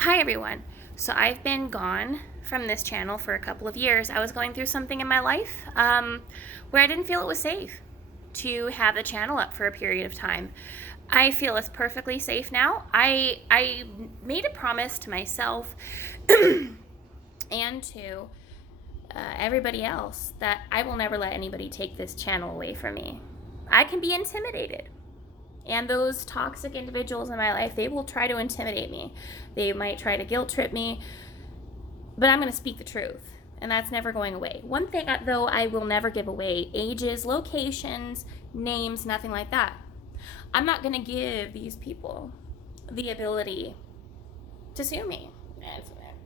Hi everyone. So I've been gone from this channel for a couple of years. I was going through something in my life where I didn't feel it was safe to have the channel up for a period of time. I feel it's perfectly safe now. I made a promise to myself and to everybody else that I will never let anybody take this channel away from me. I can be intimidated. And those toxic individuals in my life, they will try to intimidate me. They might try to guilt trip me, but I'm going to speak the truth. And that's never going away. One thing, though, I will never give away: ages, locations, names, nothing like that. I'm not going to give these people the ability to sue me.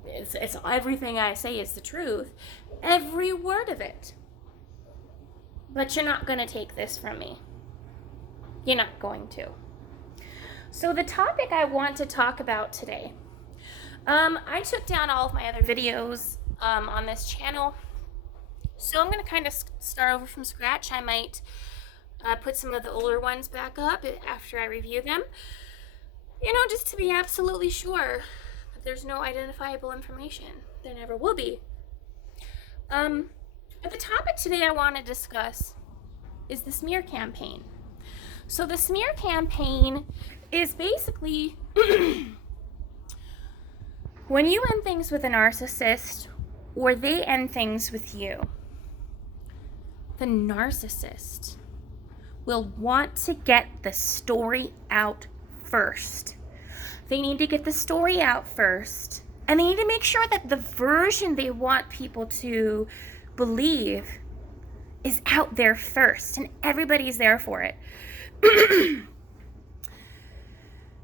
It's everything I say is the truth, every word of it. But you're not going to take this from me. You're not going to. So the topic I want to talk about today, I took down all of my other videos on this channel. So I'm going to kind of start over from scratch. I might put some of the older ones back up after I review them. Just to be absolutely sure that there's no identifiable information. There never will be. But the topic today I want to discuss is the smear campaign. So the smear campaign is basically when you end things with a narcissist or they end things with you, the narcissist will want to get the story out first. They need to get the story out first, and they need to make sure that the version they want people to believe is out there first, and everybody's there for it.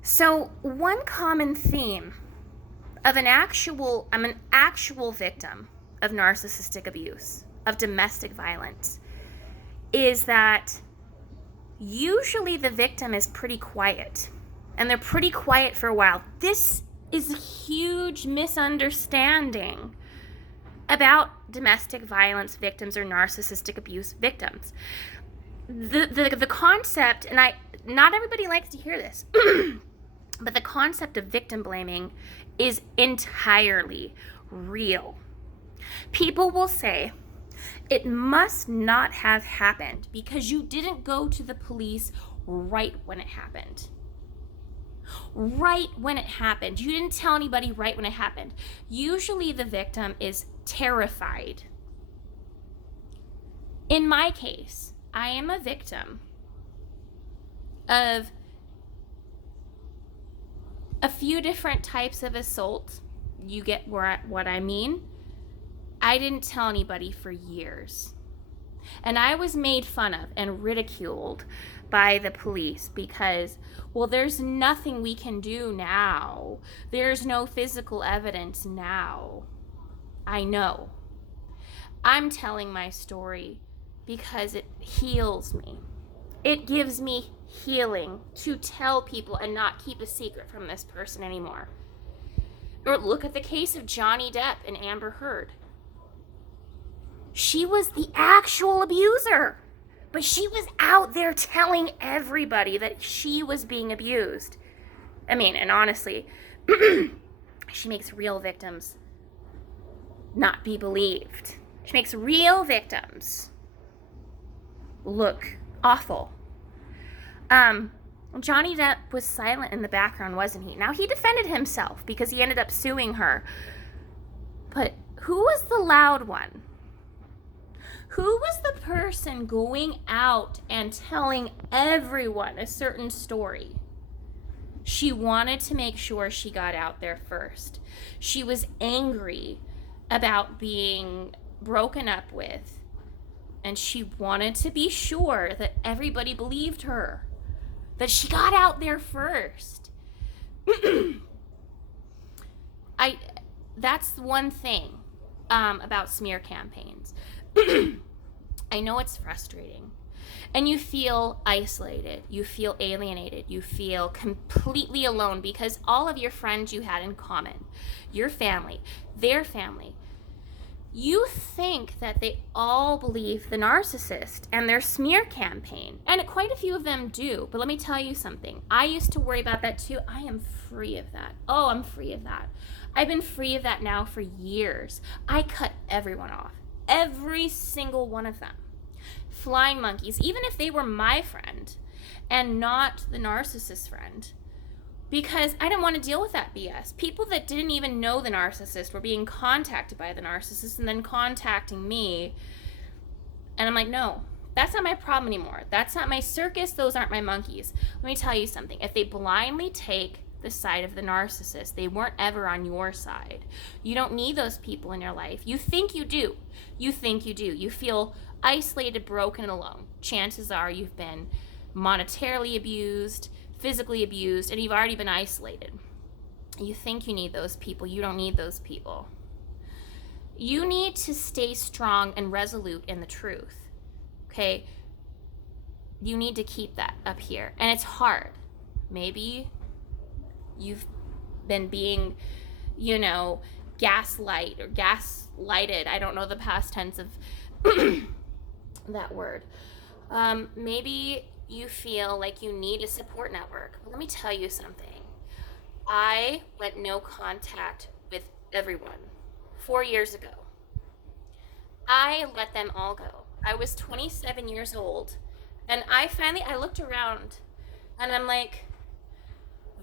So one common theme of I'm an actual victim of narcissistic abuse, of domestic violence, is that usually the victim is pretty quiet, and they're pretty quiet for a while. This is a huge misunderstanding about domestic violence victims or narcissistic abuse victims. The concept, and not everybody likes to hear this, but the concept of victim blaming is entirely real. People will say, it must not have happened because you didn't go to the police right when it happened. Right when it happened. You didn't tell anybody right when it happened. Usually the victim is terrified. In my case, I am a victim of a few different types of assault. You get what I mean? I didn't tell anybody for years. And I was made fun of and ridiculed by the police because, well, there's nothing we can do now. There's no physical evidence now. I know. I'm telling my story because it heals me. It gives me healing to tell people and not keep a secret from this person anymore. Or look at the case of Johnny Depp and Amber Heard. She was the actual abuser, but she was out there telling everybody that she was being abused. And honestly, she makes real victims not be believed. She makes real victims look awful. Johnny Depp was silent in the background, wasn't he? Now, he defended himself because he ended up suing her. But who was the loud one? Who was the person going out and telling everyone a certain story? She wanted to make sure she got out there first. She was angry about being broken up with, and she wanted to be sure that everybody believed her, that she got out there first. That's one thing about smear campaigns. I know it's frustrating, and you feel isolated, you feel alienated, you feel completely alone because all of your friends you had in common, your family, their family, You think that they all believe the narcissist and their smear campaign. And quite a few of them do. But let me tell you something. I used to worry about that too. I am free of that. Oh, I'm free of that. I've been free of that now for years. I cut everyone off. Every single one of them. Flying monkeys, even if they were my friend and not the narcissist friend. Because I didn't want to deal with that BS. People that didn't even know the narcissist were being contacted by the narcissist and then contacting me. And I'm like, no, that's not my problem anymore. That's not my circus. Those aren't my monkeys. Let me tell you something. If they blindly take the side of the narcissist, they weren't ever on your side. You don't need those people in your life. You think you do. You think you do. You feel isolated, broken, and alone. Chances are you've been monetarily abused, physically abused, and you've already been isolated. You think you need those people. You don't need those people. You need to stay strong and resolute in the truth. Okay? You need to keep that up here. And it's hard. Maybe you've been being, gaslighted. I don't know the past tense of that word. Maybe you feel like you need a support network. But let me tell you something. I went no contact with everyone 4 years ago. I let them all go. I was 27 years old, and I looked around, and I'm like,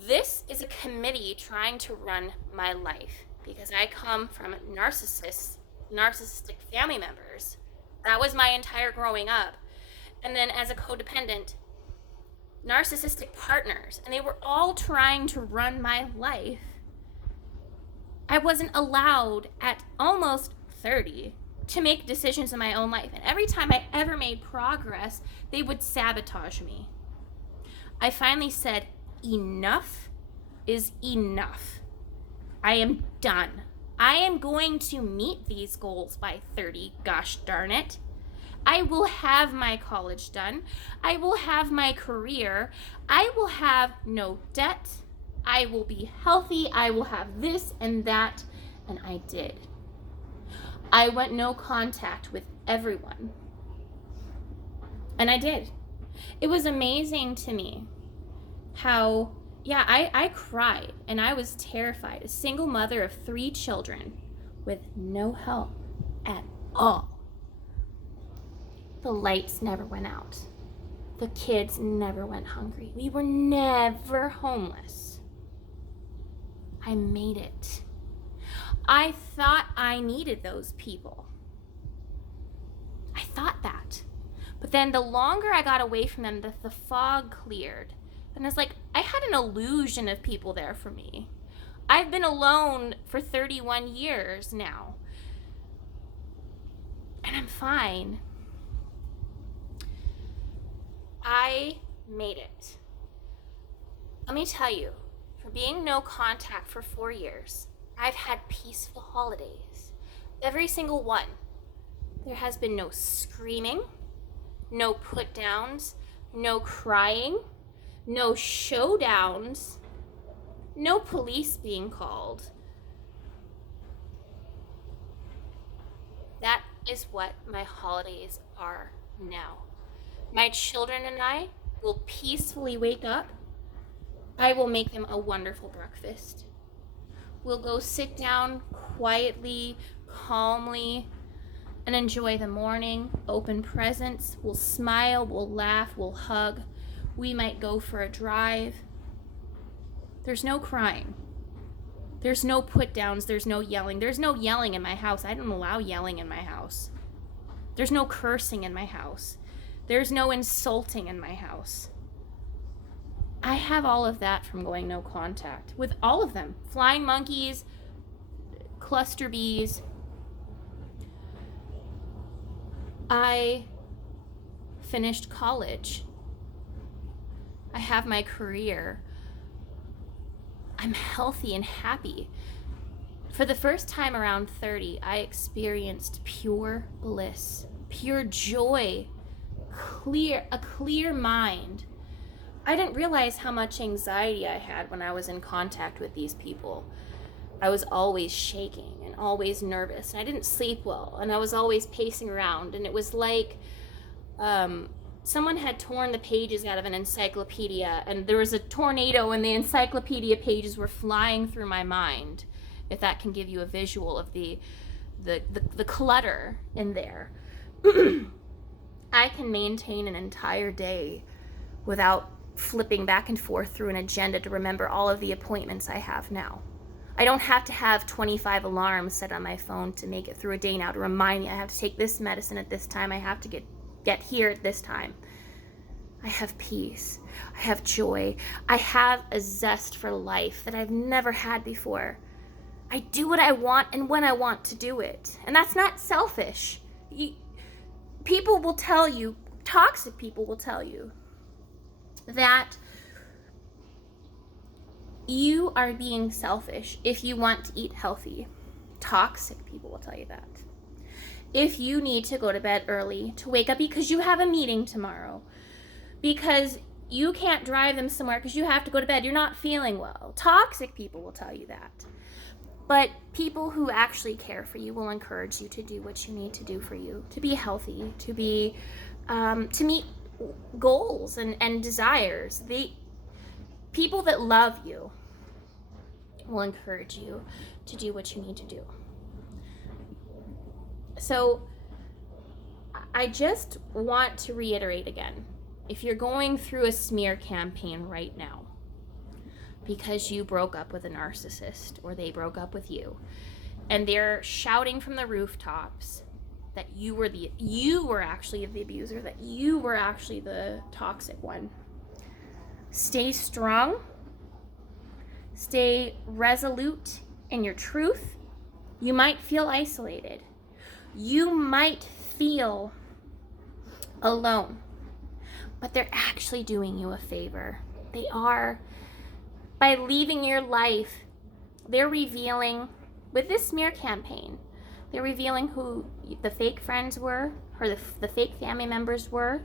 this is a committee trying to run my life, because I come from narcissistic family members. That was my entire growing up. And then as a codependent, narcissistic partners, and they were all trying to run my life. I wasn't allowed at almost 30 to make decisions in my own life. And every time I ever made progress, they would sabotage me. I finally said, enough is enough. I am done. I am going to meet these goals by 30, gosh darn it. I will have my college done. I will have my career. I will have no debt. I will be healthy. I will have this and that. And I did. I went no contact with everyone. And I did. It was amazing to me how, I cried and I was terrified. A single mother of 3 children with no help at all. The lights never went out. The kids never went hungry. We were never homeless. I made it. I thought I needed those people. I thought that. But then the longer I got away from them, the fog cleared. And it's like, I had an illusion of people there for me. I've been alone for 31 years now. And I'm fine. I made it. Let me tell you, for being no contact for 4 years, I've had peaceful holidays. Every single one. There has been no screaming, no put downs, no crying, no showdowns, no police being called. That is what my holidays are now. My children and I will peacefully wake up. I will make them a wonderful breakfast. We'll go sit down quietly, calmly, and enjoy the morning, open presents. We'll smile, we'll laugh, we'll hug. We might go for a drive. There's no crying. There's no put downs. There's no yelling. There's no yelling in my house. I don't allow yelling in my house. There's no cursing in my house. There's no insulting in my house. I have all of that from going no contact with all of them. Flying monkeys, cluster bees. I finished college. I have my career. I'm healthy and happy. For the first time around 30, I experienced pure bliss, pure joy, a clear mind. I didn't realize how much anxiety I had when I was in contact with these people. I was always shaking and always nervous. And I didn't sleep well, and I was always pacing around. And it was like someone had torn the pages out of an encyclopedia, and there was a tornado, and the encyclopedia pages were flying through my mind. If that can give you a visual of the clutter in there. I can maintain an entire day without flipping back and forth through an agenda to remember all of the appointments I have now. I don't have to have 25 alarms set on my phone to make it through a day now to remind me I have to take this medicine at this time, I have to get here at this time. I have peace. I have joy. I have a zest for life that I've never had before. I do what I want and when I want to do it. And that's not selfish. People will tell you, toxic people will tell you, that you are being selfish if you want to eat healthy. Toxic people will tell you that. If you need to go to bed early to wake up because you have a meeting tomorrow, because you can't drive them somewhere because you have to go to bed, you're not feeling well. Toxic people will tell you that. But people who actually care for you will encourage you to do what you need to do for you, to be healthy, to meet goals and desires. People that love you will encourage you to do what you need to do. So I just want to reiterate again, if you're going through a smear campaign right now because you broke up with a narcissist or they broke up with you, and they're shouting from the rooftops that you were actually the abuser, that you were actually the toxic one, stay strong, stay resolute in your truth. You might feel isolated. You might feel alone, but they're actually doing you a favor. They are. By leaving your life, they're revealing, with this smear campaign, they're revealing who the fake friends were, or the fake family members were,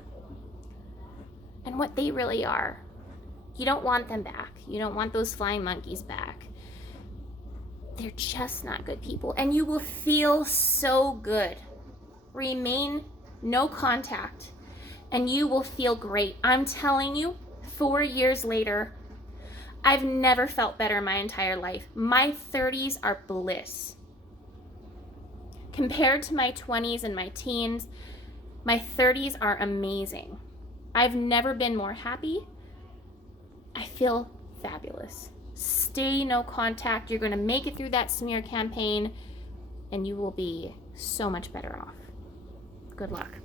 and what they really are. You don't want them back. You don't want those flying monkeys back. They're just not good people, and you will feel so good. Remain no contact, and you will feel great. I'm telling you, 4 years later, I've never felt better in my entire life. My 30s are bliss. Compared to my 20s and my teens, my 30s are amazing. I've never been more happy. I feel fabulous. Stay no contact. You're going to make it through that smear campaign, and you will be so much better off. Good luck.